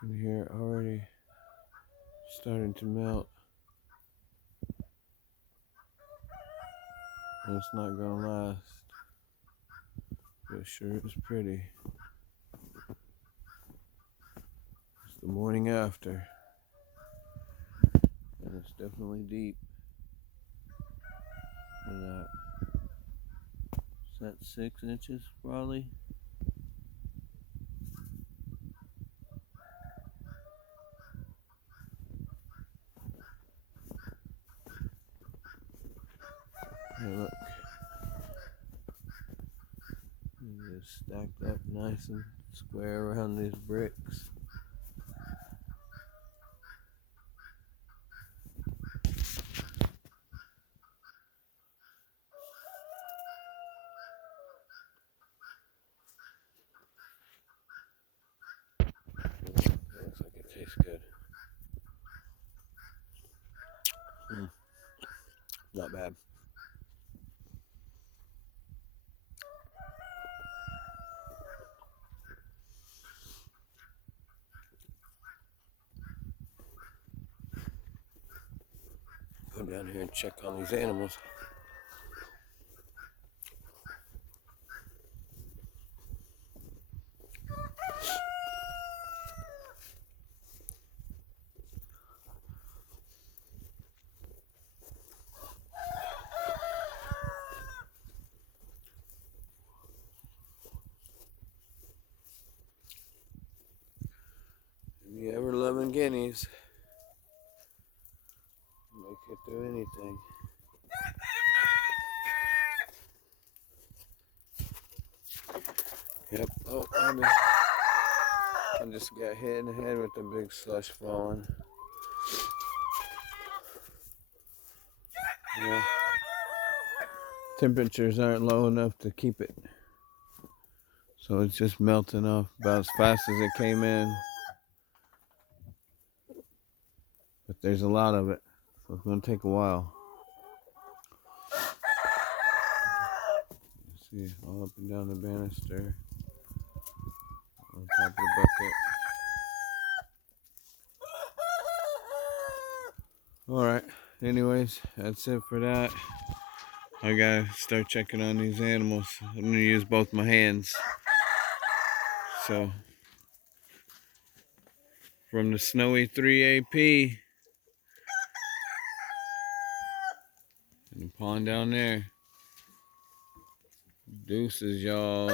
can hear it already starting to melt. And it's not gonna last. But sure it was pretty. It's the morning after. And it's definitely deep. Look at that. Is that 6 inches probably? Hey, look. It's stacked up nice and square around these bricks. Looks like it tastes good. Not bad. Go down here and check on these animals. If you ever loving guineas, make it through anything. Yep. Oh, I just got hit in the head with the big slush falling. Yeah. Temperatures aren't low enough to keep it. So it's just melting off about as fast as it came in. But there's a lot of it. So it's going to take a while. See, all up and down the banister. On top of the bucket. Alright, anyways, that's it for that. I gotta start checking on these animals. I'm gonna use both my hands. So, from the Snowy 3AP, and the pond down there. Deuces, y'all.